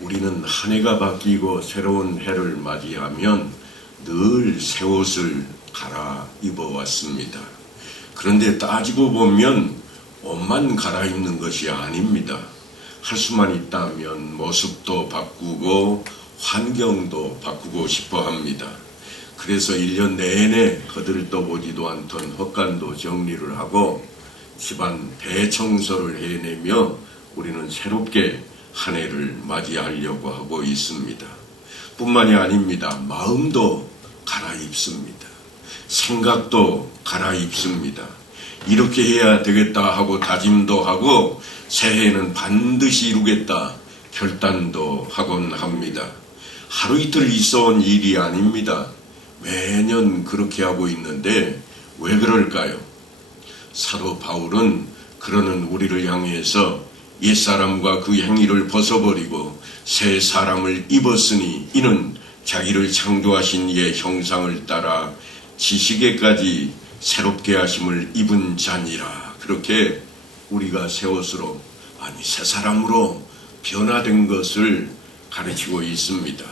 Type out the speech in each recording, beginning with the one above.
우리는 한 해가 바뀌고 새로운 해를 맞이하면 늘 새 옷을 갈아입어 왔습니다. 그런데 따지고 보면 옷만 갈아입는 것이 아닙니다. 할 수만 있다면 모습도 바꾸고 환경도 바꾸고 싶어 합니다. 그래서 1년 내내 거들떠보지도 않던 헛간도 정리를 하고 집안 대청소를 해내며 우리는 새롭게 한 해를 맞이하려고 하고 있습니다. 뿐만이 아닙니다. 마음도 갈아입습니다. 생각도 갈아입습니다. 이렇게 해야 되겠다 하고 다짐도 하고 새해에는 반드시 이루겠다 결단도 하곤 합니다. 하루 이틀 있어온 일이 아닙니다. 매년 그렇게 하고 있는데 왜 그럴까요? 사도 바울은 그러는 우리를 향해서 옛사람과 그 행위를 벗어버리고 새 사람을 입었으니 이는 자기를 창조하신 이의 형상을 따라 지식에까지 새롭게 하심을 입은 자니라. 그렇게 우리가 새 옷으로, 아니 새 사람으로 변화된 것을 가르치고 있습니다.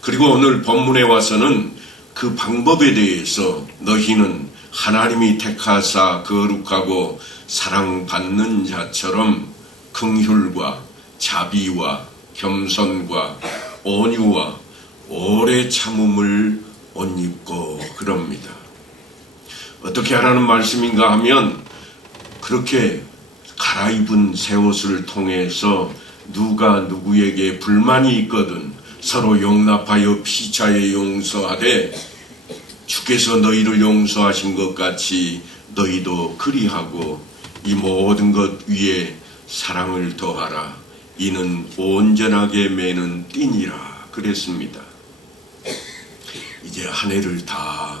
그리고 오늘 본문에 와서는 그 방법에 대해서 너희는 하나님이 택하사 거룩하고 사랑받는 자처럼 긍휼과 자비와 겸손과 온유와 오래 참음을 옷 입고 그럽니다. 어떻게 하라는 말씀인가 하면 그렇게 갈아입은 새 옷을 통해서 누가 누구에게 불만이 있거든 서로 용납하여 피차에 용서하되 주께서 너희를 용서하신 것 같이 너희도 그리하고 이 모든 것 위에 사랑을 더하라. 이는 온전하게 매는 띠니라. 그랬습니다. 이제 한 해를 다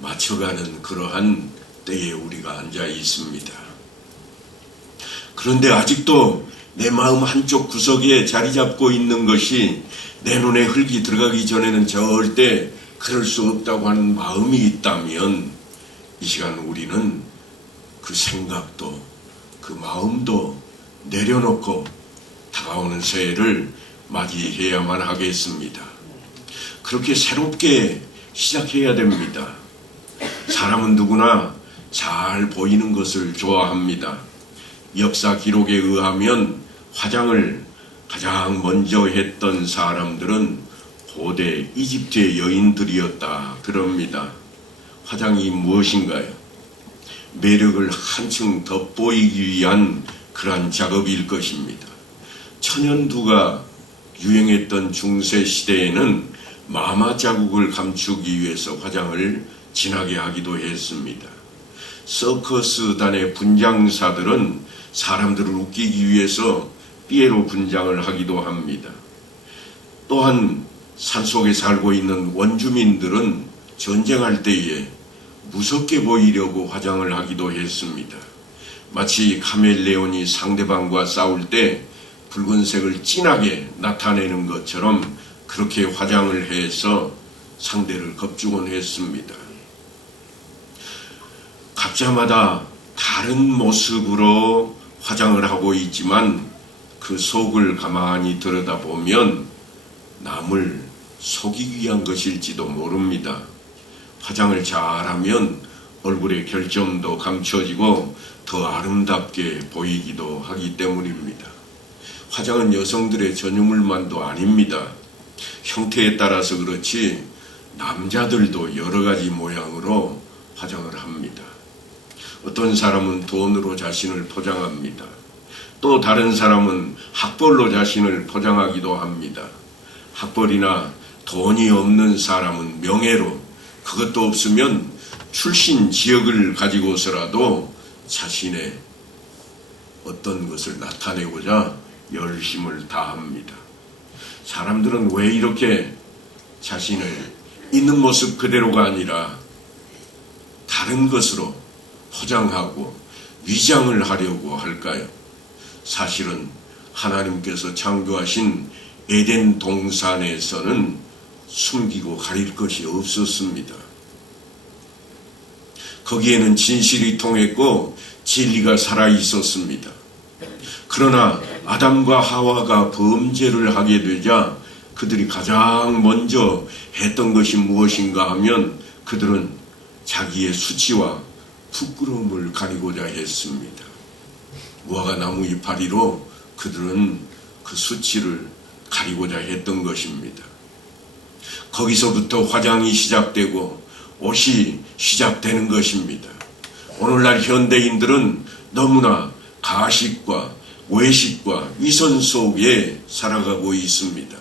맞춰가는 그러한 때에 우리가 앉아 있습니다. 그런데 아직도 내 마음 한쪽 구석에 자리 잡고 있는 것이 내 눈에 흙이 들어가기 전에는 절대 그럴 수 없다고 하는 마음이 있다면 이 시간 우리는 그 생각도 그 마음도 내려놓고 다가오는 새해를 맞이해야만 하겠습니다. 그렇게 새롭게 시작해야 됩니다. 사람은 누구나 잘 보이는 것을 좋아합니다. 역사 기록에 의하면 화장을 가장 먼저 했던 사람들은 고대 이집트의 여인들이었다 그럽니다. 화장이 무엇인가요? 매력을 한층 돋보이기 위한 그러한 작업일 것입니다. 천연두가 유행했던 중세 시대에는 마마 자국을 감추기 위해서 화장을 진하게 하기도 했습니다. 서커스단의 분장사들은 사람들을 웃기기 위해서 삐에로 분장을 하기도 합니다. 또한 산속에 살고 있는 원주민들은 전쟁할 때에 무섭게 보이려고 화장을 하기도 했습니다. 마치 카멜레온이 상대방과 싸울 때 붉은색을 진하게 나타내는 것처럼 그렇게 화장을 해서 상대를 겁주곤 했습니다. 각자마다 다른 모습으로 화장을 하고 있지만 그 속을 가만히 들여다보면 남을 속이기 위한 것일지도 모릅니다. 화장을 잘하면 얼굴의 결점도 감춰지고 더 아름답게 보이기도 하기 때문입니다. 화장은 여성들의 전유물만도 아닙니다. 형태에 따라서 그렇지 남자들도 여러 가지 모양으로 화장을 합니다. 어떤 사람은 돈으로 자신을 포장합니다. 또 다른 사람은 학벌로 자신을 포장하기도 합니다. 학벌이나 돈이 없는 사람은 명예로, 그것도 없으면 출신 지역을 가지고서라도 자신의 어떤 것을 나타내고자 열심을 다합니다. 사람들은 왜 이렇게 자신을 있는 모습 그대로가 아니라 다른 것으로 포장하고 위장을 하려고 할까요? 사실은 하나님께서 창조하신 에덴 동산에서는 숨기고 가릴 것이 없었습니다. 거기에는 진실이 통했고 진리가 살아 있었습니다. 그러나 아담과 하와가 범죄를 하게 되자 그들이 가장 먼저 했던 것이 무엇인가 하면 그들은 자기의 수치와 부끄러움을 가리고자 했습니다. 무화과 나무 이파리로 그들은 그 수치를 가리고자 했던 것입니다. 거기서부터 화장이 시작되고 옷이 시작되는 것입니다. 오늘날 현대인들은 너무나 가식과 외식과 위선 속에 살아가고 있습니다.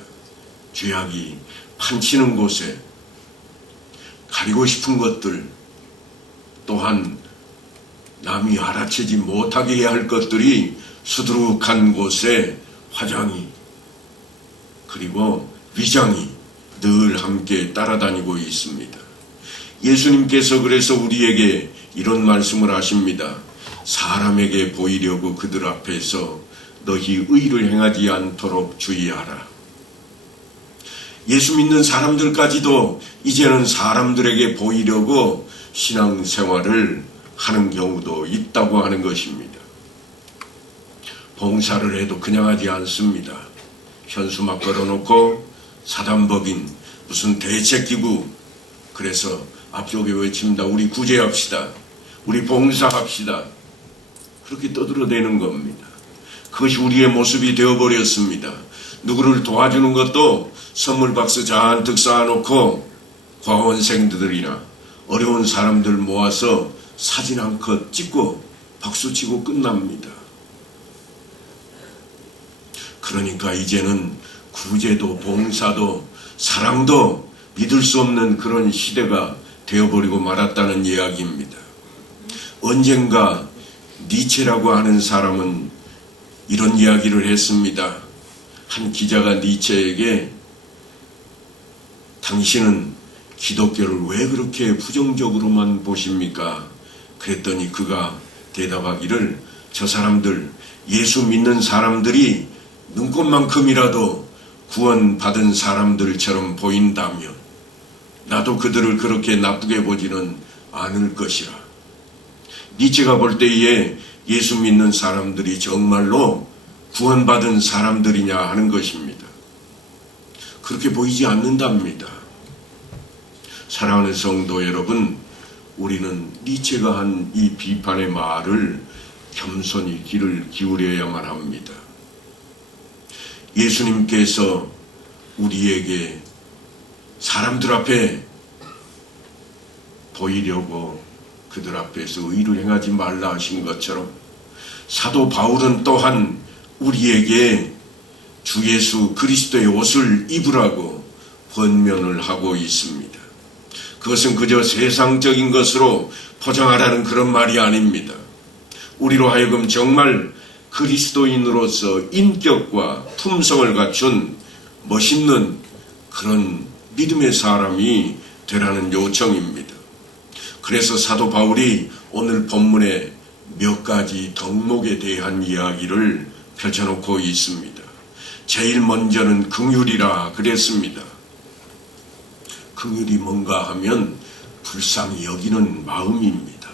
죄악이 판치는 곳에 가리고 싶은 것들, 또한 남이 알아채지 못하게 해야 할 것들이 수두룩한 곳에 화장이 그리고 위장이 늘 함께 따라다니고 있습니다. 예수님께서 그래서 우리에게 이런 말씀을 하십니다. 사람에게 보이려고 그들 앞에서 너희 의를 행하지 않도록 주의하라. 예수 믿는 사람들까지도 이제는 사람들에게 보이려고 신앙생활을 하는 경우도 있다고 하는 것입니다. 봉사를 해도 그냥 하지 않습니다. 현수막 걸어놓고 사단법인 무슨 대책기구, 그래서 앞쪽에 외칩니다. 우리 구제합시다. 우리 봉사합시다. 그렇게 떠들어대는 겁니다. 그것이 우리의 모습이 되어버렸습니다. 누구를 도와주는 것도 선물 박스 잔뜩 쌓아놓고 과원생들이나 어려운 사람들 모아서 사진 한 컷 찍고 박수치고 끝납니다. 그러니까 이제는 구제도 봉사도 사랑도 믿을 수 없는 그런 시대가 되어버리고 말았다는 이야기입니다. 언젠가 니체라고 하는 사람은 이런 이야기를 했습니다. 한 기자가 니체에게 당신은 기독교를 왜 그렇게 부정적으로만 보십니까? 그랬더니 그가 대답하기를 저 사람들, 예수 믿는 사람들이 눈꽃만큼이라도 구원받은 사람들처럼 보인다면 나도 그들을 그렇게 나쁘게 보지는 않을 것이라. 니체가 볼 때에 예수 믿는 사람들이 정말로 구원받은 사람들이냐 하는 것입니다. 그렇게 보이지 않는답니다. 사랑하는 성도 여러분, 우리는 니체가 한 이 비판의 말을 겸손히 귀를 기울여야만 합니다. 예수님께서 우리에게 사람들 앞에 보이려고 그들 앞에서 의를 행하지 말라 하신 것처럼 사도 바울은 또한 우리에게 주 예수 그리스도의 옷을 입으라고 권면을 하고 있습니다. 그것은 그저 세상적인 것으로 포장하라는 그런 말이 아닙니다. 우리로 하여금 정말 그리스도인으로서 인격과 품성을 갖춘 멋있는 그런 믿음의 사람이 되라는 요청입니다. 그래서 사도 바울이 오늘 본문에 몇 가지 덕목에 대한 이야기를 펼쳐놓고 있습니다. 제일 먼저는 긍휼이라 그랬습니다. 긍휼이 뭔가 하면 불쌍히 여기는 마음입니다.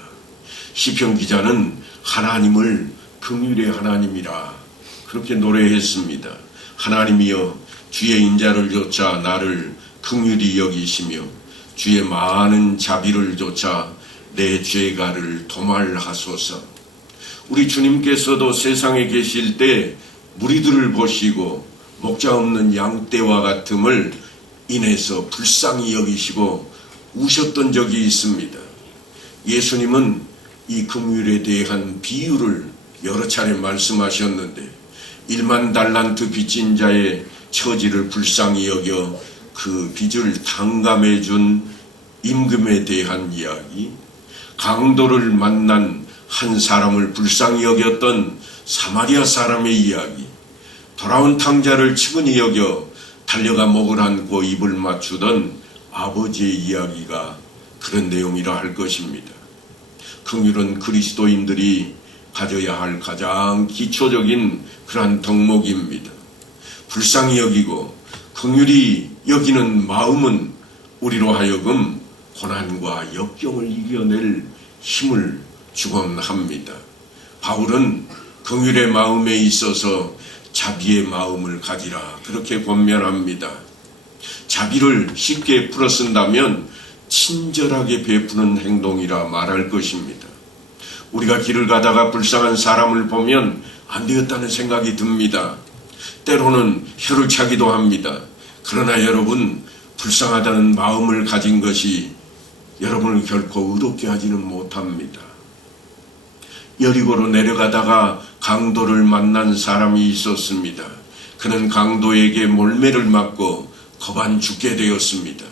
시편 기자는 하나님을 긍휼의 하나님이라 그렇게 노래했습니다. 하나님이여 주의 인자를 조차 나를 긍휼히 여기시며 주의 많은 자비를 조차 내 죄가를 도말하소서. 우리 주님께서도 세상에 계실 때 무리들을 보시고 목자 없는 양떼와 같음을 인해서 불쌍히 여기시고 우셨던 적이 있습니다. 예수님은 이 긍휼에 대한 비유를 여러 차례 말씀하셨는데 1만 달란트 빚진 자의 처지를 불쌍히 여겨 그 빚을 탕감해 준 임금에 대한 이야기, 강도를 만난 한 사람을 불쌍히 여겼던 사마리아 사람의 이야기, 돌아온 탕자를 측은히 여겨 달려가 목을 안고 입을 맞추던 아버지의 이야기가 그런 내용이라 할 것입니다. 긍휼은 그리스도인들이 가져야 할 가장 기초적인 그러한 덕목입니다. 불쌍히 여기고 긍휼히 여기는 마음은 우리로 하여금 고난과 역경을 이겨낼 힘을 주곤 합니다. 바울은 긍휼의 마음에 있어서 자비의 마음을 가지라 그렇게 권면합니다. 자비를 쉽게 풀어쓴다면 친절하게 베푸는 행동이라 말할 것입니다. 우리가 길을 가다가 불쌍한 사람을 보면 안 되었다는 생각이 듭니다. 때로는 혀를 차기도 합니다. 그러나 여러분, 불쌍하다는 마음을 가진 것이 여러분을 결코 의롭게 하지는 못합니다. 여리고로 내려가다가 강도를 만난 사람이 있었습니다. 그는 강도에게 몰매를 맞고 거반 죽게 되었습니다.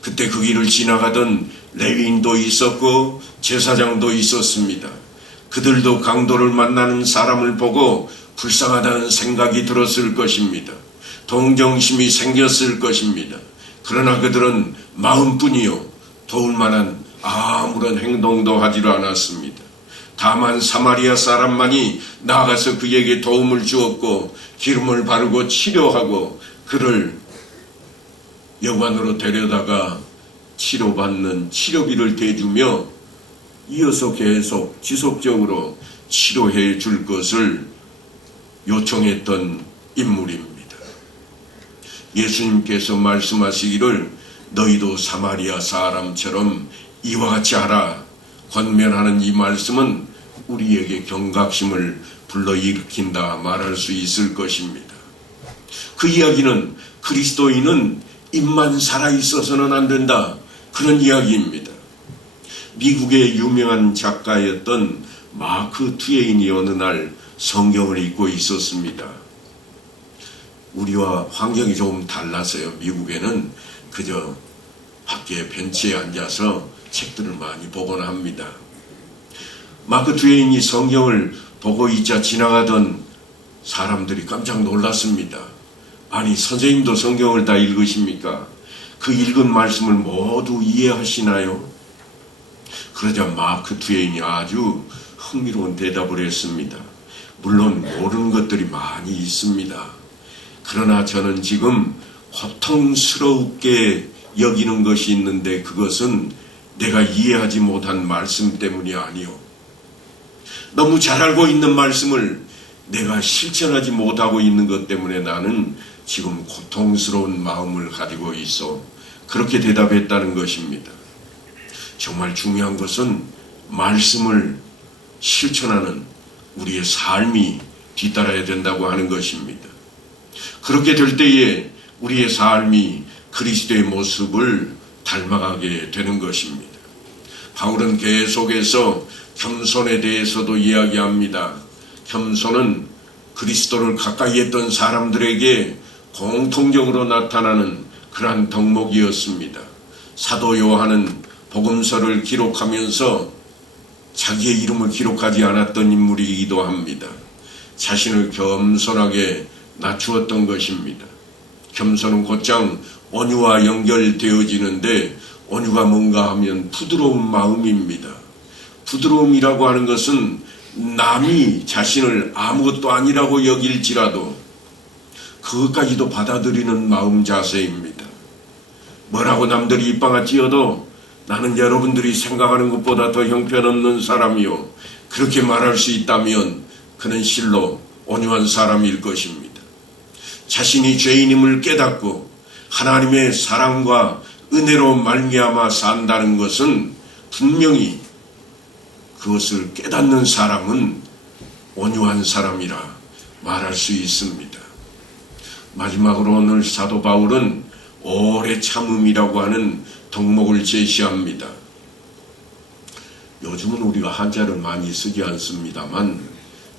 그때 그 길을 지나가던 레위인도 있었고 제사장도 있었습니다. 그들도 강도를 만나는 사람을 보고 불쌍하다는 생각이 들었을 것입니다. 동정심이 생겼을 것입니다. 그러나 그들은 마음뿐이요 도울 만한 아무런 행동도 하지를 않았습니다. 다만 사마리아 사람만이 나아가서 그에게 도움을 주었고 기름을 바르고 치료하고 그를 여관으로 데려다가 치료받는 치료비를 대주며 이어서 계속 지속적으로 치료해 줄 것을 요청했던 인물입니다. 예수님께서 말씀하시기를 너희도 사마리아 사람처럼 이와 같이 하라 권면하는 이 말씀은 우리에게 경각심을 불러일으킨다 말할 수 있을 것입니다. 그 이야기는 그리스도인은 입만 살아있어서는 안 된다 그런 이야기입니다. 미국의 유명한 작가였던 마크 트웨인이 어느 날 성경을 읽고 있었습니다. 우리와 환경이 조금 달라서요. 미국에는 그저 밖에 벤치에 앉아서 책들을 많이 보거나 합니다. 마크 트웨인이 성경을 보고 있자 지나가던 사람들이 깜짝 놀랐습니다. 아니 선생님도 성경을 다 읽으십니까? 그 읽은 말씀을 모두 이해하시나요? 그러자 마크 트웨인이 아주 흥미로운 대답을 했습니다. 물론 모르는 것들이 많이 있습니다. 그러나 저는 지금 고통스럽게 여기는 것이 있는데 그것은 내가 이해하지 못한 말씀 때문이 아니요. 너무 잘 알고 있는 말씀을 내가 실천하지 못하고 있는 것 때문에 나는 지금 고통스러운 마음을 가지고 있어. 그렇게 대답했다는 것입니다. 정말 중요한 것은 말씀을 실천하는 우리의 삶이 뒤따라야 된다고 하는 것입니다. 그렇게 될 때에 우리의 삶이 그리스도의 모습을 닮아가게 되는 것입니다. 바울은 계속해서 겸손에 대해서도 이야기합니다. 겸손은 그리스도를 가까이 했던 사람들에게 공통적으로 나타나는 그러한 덕목이었습니다. 사도 요한은 복음서를 기록하면서 자기의 이름을 기록하지 않았던 인물이기도 합니다. 자신을 겸손하게 낮추었던 것입니다. 겸손은 곧장 온유와 연결되어지는데 온유가 뭔가 하면 부드러운 마음입니다. 부드러움이라고 하는 것은 남이 자신을 아무것도 아니라고 여길지라도 그것까지도 받아들이는 마음 자세입니다. 뭐라고 남들이 입방아 찌어도 나는 여러분들이 생각하는 것보다 더 형편없는 사람이요. 그렇게 말할 수 있다면 그는 실로 온유한 사람일 것입니다. 자신이 죄인임을 깨닫고 하나님의 사랑과 은혜로 말미암아 산다는 것은 분명히 그것을 깨닫는 사람은 온유한 사람이라 말할 수 있습니다. 마지막으로 오늘 사도 바울은 오래 참음이라고 하는 덕목을 제시합니다. 요즘은 우리가 한자를 많이 쓰지 않습니다만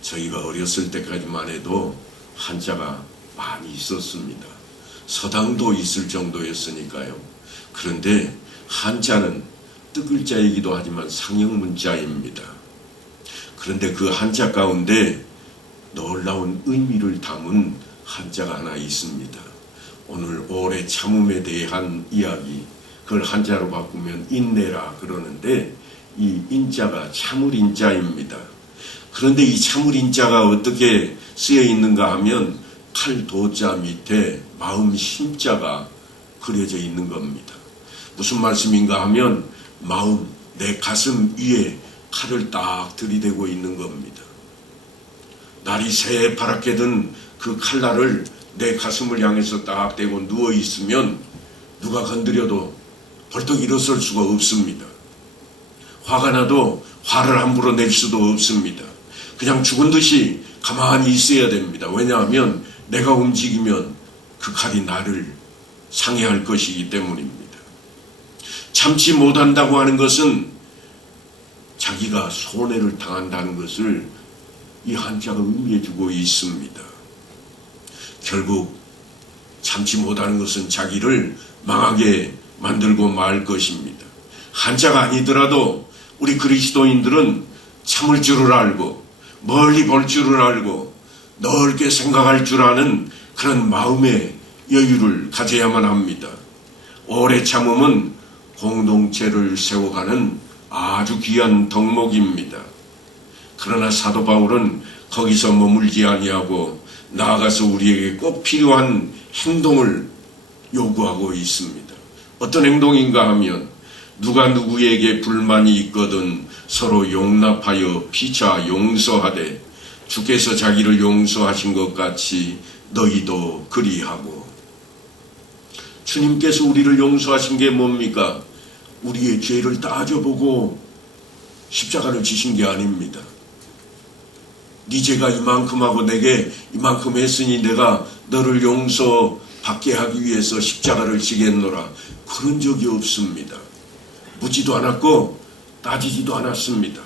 저희가 어렸을 때까지만 해도 한자가 많이 있었습니다. 서당도 있을 정도였으니까요. 그런데 한자는 뜻글자이기도 하지만 상형문자입니다. 그런데 그 한자 가운데 놀라운 의미를 담은 한자가 하나 있습니다. 오늘 오래 참음에 대한 이야기, 그걸 한자로 바꾸면 인내라 그러는데 이 인자가 참을 인자입니다. 그런데 이 참을 인자가 어떻게 쓰여 있는가 하면 칼 도자 밑에 마음 심자가 그려져 있는 겁니다. 무슨 말씀인가 하면 마음, 내 가슴 위에 칼을 딱 들이대고 있는 겁니다. 날이 새파랗게 든 그 칼날을 내 가슴을 향해서 딱 대고 누워 있으면 누가 건드려도 벌떡 일어설 수가 없습니다. 화가 나도 화를 함부로 낼 수도 없습니다. 그냥 죽은 듯이 가만히 있어야 됩니다. 왜냐하면 내가 움직이면 그 칼이 나를 상해할 것이기 때문입니다. 참지 못한다고 하는 것은 자기가 손해를 당한다는 것을 이 한자가 의미해주고 있습니다. 결국 참지 못하는 것은 자기를 망하게 만들고 말 것입니다. 한자가 아니더라도 우리 그리스도인들은 참을 줄을 알고 멀리 볼 줄을 알고 넓게 생각할 줄 아는 그런 마음의 여유를 가져야만 합니다. 오래 참음은 공동체를 세워가는 아주 귀한 덕목입니다. 그러나 사도 바울은 거기서 머물지 아니하고 나아가서 우리에게 꼭 필요한 행동을 요구하고 있습니다. 어떤 행동인가 하면 누가 누구에게 불만이 있거든 서로 용납하여 피차 용서하되 주께서 자기를 용서하신 것 같이 너희도 그리하고. 주님께서 우리를 용서하신 게 뭡니까? 우리의 죄를 따져보고 십자가를 지신 게 아닙니다. 네 죄가 이만큼 하고 내게 이만큼 했으니 내가 너를 용서받게 하기 위해서 십자가를 지겠노라. 그런 적이 없습니다. 묻지도 않았고 따지지도 않았습니다.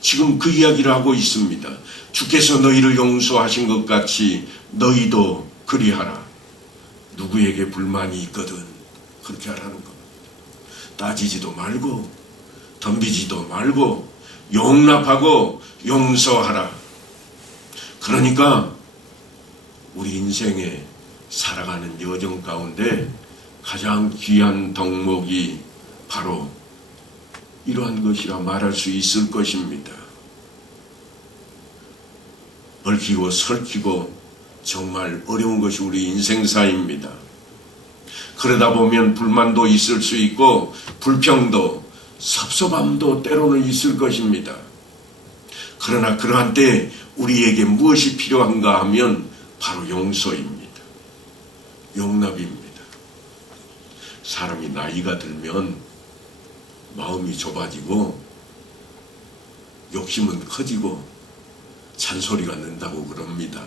지금 그 이야기를 하고 있습니다. 주께서 너희를 용서하신 것 같이 너희도 그리하라. 누구에게 불만이 있거든 그렇게 하라는 겁니다. 따지지도 말고 덤비지도 말고 용납하고 용서하라. 그러니까 우리 인생에 살아가는 여정 가운데 가장 귀한 덕목이 바로 이러한 것이라 말할 수 있을 것입니다. 얽히고 설키고 정말 어려운 것이 우리 인생사입니다. 그러다 보면 불만도 있을 수 있고 불평도 섭섭함도 때로는 있을 것입니다. 그러나 그러한 때 우리에게 무엇이 필요한가 하면 바로 용서입니다. 용납입니다. 사람이 나이가 들면 마음이 좁아지고 욕심은 커지고 잔소리가 는다고 그럽니다.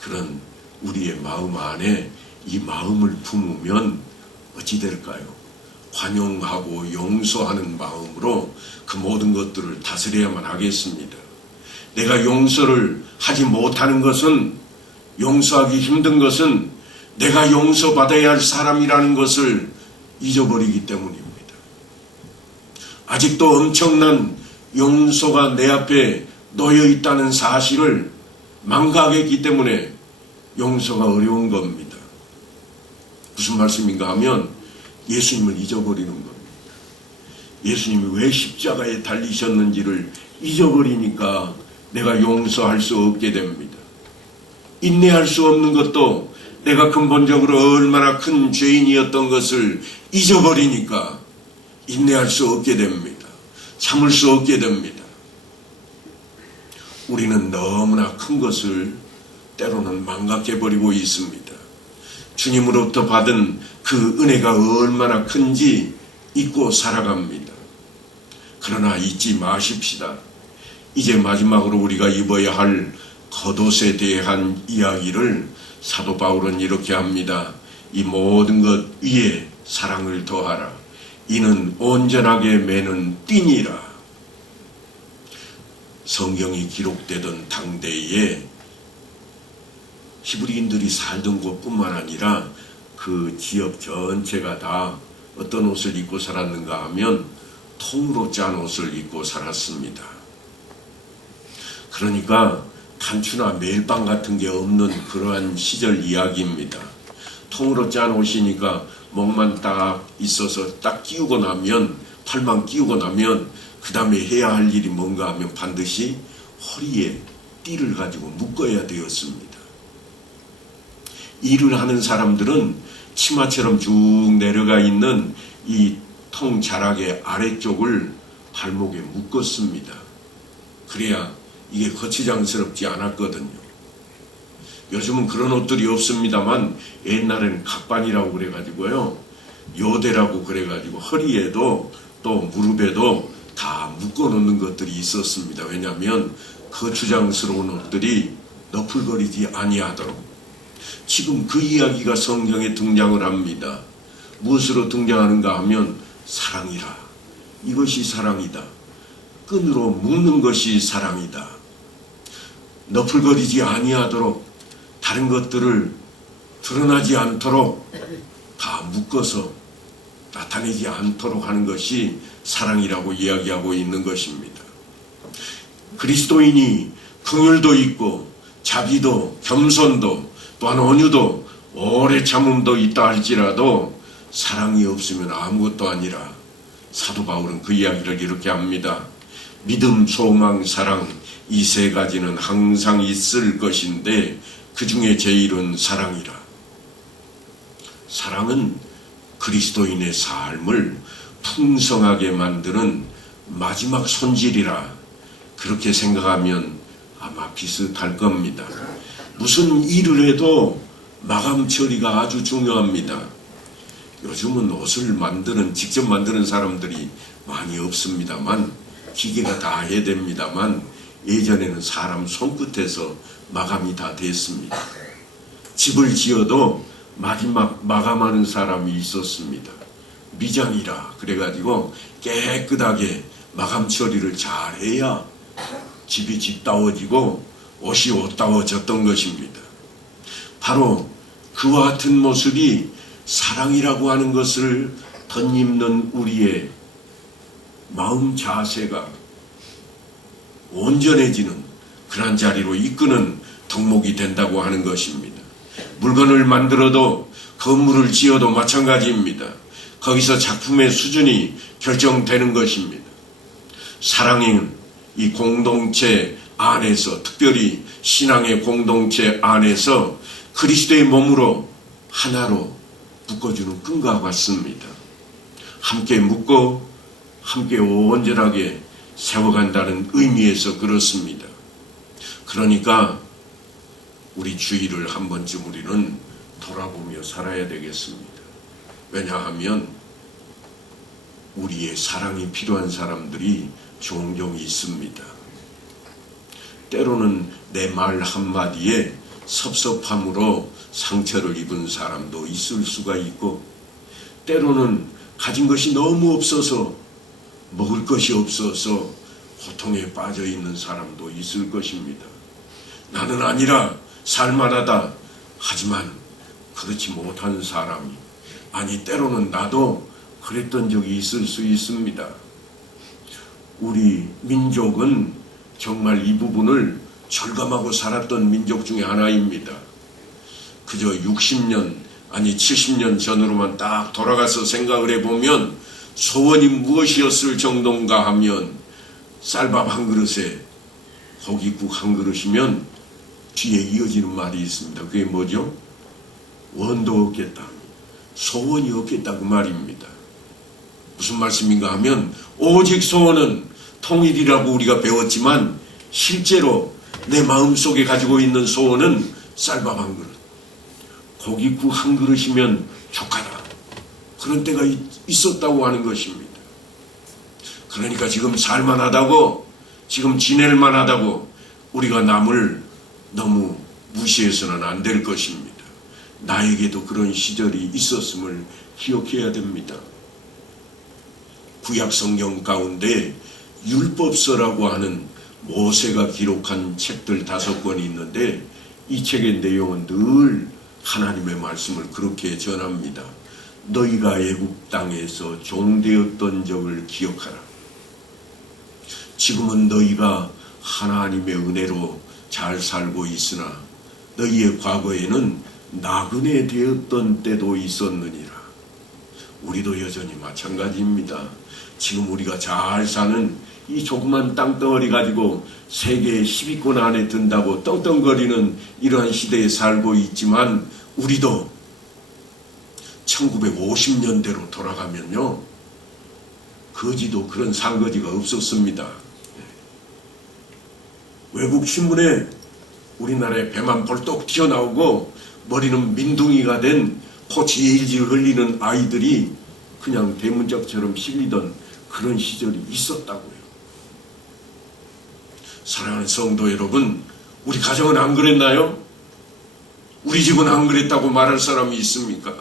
그런 우리의 마음 안에 이 마음을 품으면 어찌 될까요? 관용하고 용서하는 마음으로 그 모든 것들을 다스려야만 하겠습니다. 내가 용서를 하지 못하는 것은, 용서하기 힘든 것은 내가 용서받아야 할 사람이라는 것을 잊어버리기 때문입니다. 아직도 엄청난 용서가 내 앞에 놓여 있다는 사실을 망각했기 때문에 용서가 어려운 겁니다. 무슨 말씀인가 하면 예수님을 잊어버리는 겁니다. 예수님이 왜 십자가에 달리셨는지를 잊어버리니까 내가 용서할 수 없게 됩니다. 인내할 수 없는 것도 내가 근본적으로 얼마나 큰 죄인이었던 것을 잊어버리니까 인내할 수 없게 됩니다. 참을 수 없게 됩니다. 우리는 너무나 큰 것을 때로는 망각해버리고 있습니다. 주님으로부터 받은 그 은혜가 얼마나 큰지 잊고 살아갑니다. 그러나 잊지 마십시다. 이제 마지막으로 우리가 입어야 할 겉옷에 대한 이야기를 사도 바울은 이렇게 합니다. 이 모든 것 위에 사랑을 더하라. 이는 온전하게 매는 띠니라. 성경이 기록되던 당대에 히브리인들이 살던 곳뿐만 아니라 그 지역 전체가 다 어떤 옷을 입고 살았는가 하면 통으로 짠 옷을 입고 살았습니다. 그러니까 단추나 멜빵 같은 게 없는 그러한 시절 이야기입니다. 통으로 짠 옷이니까 목만 딱 있어서 딱 끼우고 나면, 팔만 끼우고 나면 그 다음에 해야 할 일이 뭔가 하면 반드시 허리에 띠를 가지고 묶어야 되었습니다. 일을 하는 사람들은 치마처럼 쭉 내려가 있는 이 통 자락의 아래쪽을 발목에 묶었습니다. 그래야 이게 거추장스럽지 않았거든요. 요즘은 그런 옷들이 없습니다만 옛날에는 각반이라고 그래가지고요, 요대라고 그래가지고 허리에도 또 무릎에도 다 묶어놓는 것들이 있었습니다. 왜냐하면 거추장스러운 옷들이 너풀거리지 아니하도록. 지금 그 이야기가 성경에 등장을 합니다. 무엇으로 등장하는가 하면 사랑이라. 이것이 사랑이다. 끈으로 묶는 것이 사랑이다. 너풀거리지 아니하도록, 다른 것들을 드러나지 않도록 다 묶어서 나타내지 않도록 하는 것이 사랑이라고 이야기하고 있는 것입니다. 그리스도인이 긍휼도 있고 자비도 겸손도 또한 온유도 오래 참음도 있다 할지라도 사랑이 없으면 아무것도 아니라, 사도 바울은 그 이야기를 이렇게 합니다. 믿음, 소망, 사랑, 이 세 가지는 항상 있을 것인데 그 중에 제일은 사랑이라. 사랑은 그리스도인의 삶을 풍성하게 만드는 마지막 손질이라, 그렇게 생각하면 아마 비슷할 겁니다. 무슨 일을 해도 마감 처리가 아주 중요합니다. 요즘은 옷을 직접 만드는 사람들이 많이 없습니다만, 기계가 다 해야 됩니다만, 예전에는 사람 손끝에서 마감이 다 됐습니다. 집을 지어도 마지막 마감하는 사람이 있었습니다. 미장이라 그래가지고 깨끗하게 마감 처리를 잘 해야 집이 집다워지고 옷이 옷다워졌던 것입니다. 바로 그와 같은 모습이 사랑이라고 하는 것을 덧입는 우리의 마음 자세가 온전해지는 그런 자리로 이끄는 덕목이 된다고 하는 것입니다. 물건을 만들어도 건물을 지어도 마찬가지입니다. 거기서 작품의 수준이 결정되는 것입니다. 사랑은 이 공동체 안에서, 특별히 신앙의 공동체 안에서 그리스도의 몸으로 하나로 묶어주는 끈과 같습니다. 함께 묶어 함께 온전하게 세워간다는 의미에서 그렇습니다. 그러니까 우리 주의를 한 번쯤 우리는 돌아보며 살아야 되겠습니다. 왜냐하면 우리의 사랑이 필요한 사람들이 종종 있습니다. 때로는 내 말 한마디에 섭섭함으로 상처를 입은 사람도 있을 수가 있고, 때로는 가진 것이 너무 없어서, 먹을 것이 없어서 고통에 빠져 있는 사람도 있을 것입니다. 나는 아니라 살만하다. 하지만 그렇지 못한 사람이, 아니 때로는 나도 그랬던 적이 있을 수 있습니다. 우리 민족은 정말 이 부분을 절감하고 살았던 민족 중에 하나입니다. 그저 60년 아니 70년 전으로만 딱 돌아가서 생각을 해보면 소원이 무엇이었을 정도인가 하면, 쌀밥 한 그릇에 고깃국 한 그릇이면 뒤에 이어지는 말이 있습니다. 그게 뭐죠? 원도 없겠다, 소원이 없겠다, 그 말입니다. 무슨 말씀인가 하면, 오직 소원은 통일이라고 우리가 배웠지만 실제로 내 마음속에 가지고 있는 소원은 쌀밥 한 그릇, 고깃국 한 그릇이면 족하다, 그런 때가 있었다고 하는 것입니다. 그러니까 지금 살만하다고, 지금 지낼만하다고 우리가 남을 너무 무시해서는 안 될 것입니다. 나에게도 그런 시절이 있었음을 기억해야 됩니다. 구약 성경 가운데 율법서라고 하는 모세가 기록한 책들 5권이 있는데, 이 책의 내용은 늘 하나님의 말씀을 그렇게 전합니다. 너희가 애굽 땅에서 종되었던 적을 기억하라. 지금은 너희가 하나님의 은혜로 잘 살고 있으나 너희의 과거에는 나그네 되었던 때도 있었느니라. 우리도 여전히 마찬가지입니다. 지금 우리가 잘 사는 이 조그만 땅덩어리 가지고 세계 10위권 안에 든다고 떵떵거리는 이러한 시대에 살고 있지만, 우리도 1950년대로 돌아가면요, 거지도 그런 상거지가 없었습니다. 외국 신문에 우리나라에 배만 벌떡 튀어나오고 머리는 민둥이가 된 코 질질 흘리는 아이들이 그냥 대문짝처럼 실리던 그런 시절이 있었다고요. 사랑하는 성도 여러분, 우리 가정은 안 그랬나요? 우리 집은 안 그랬다고 말할 사람이 있습니까?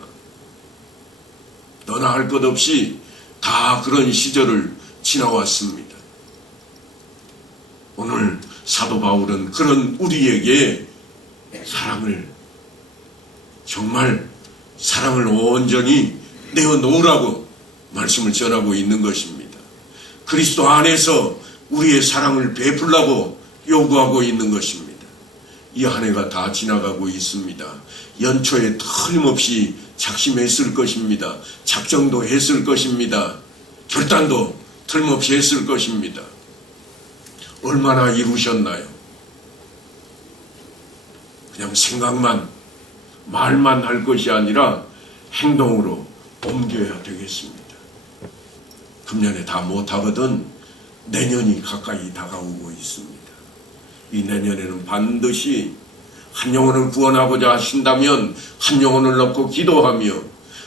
너나 할 것 없이 다 그런 시절을 지나왔습니다. 오늘 사도 바울은 그런 우리에게 정말 사랑을 온전히 내어놓으라고 말씀을 전하고 있는 것입니다. 그리스도 안에서 우리의 사랑을 베풀라고 요구하고 있는 것입니다. 이 한 해가 다 지나가고 있습니다. 연초에 틀림없이 작심했을 것입니다. 작정도 했을 것입니다. 결단도 틀림없이 했을 것입니다. 얼마나 이루셨나요? 그냥 생각만, 말만 할 것이 아니라 행동으로 옮겨야 되겠습니다. 금년에 다 못하거든 내년이 가까이 다가오고 있습니다. 이 내년에는 반드시 한 영혼을 구원하고자 하신다면 한 영혼을 넣고 기도하며,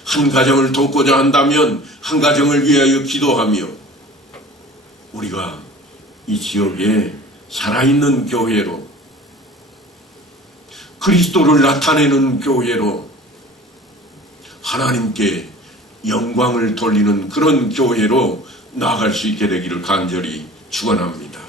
한 가정을 돕고자 한다면 한 가정을 위하여 기도하며, 우리가 이 지역에 살아있는 교회로, 그리스도를 나타내는 교회로, 하나님께 영광을 돌리는 그런 교회로 나아갈 수 있게 되기를 간절히 축원합니다.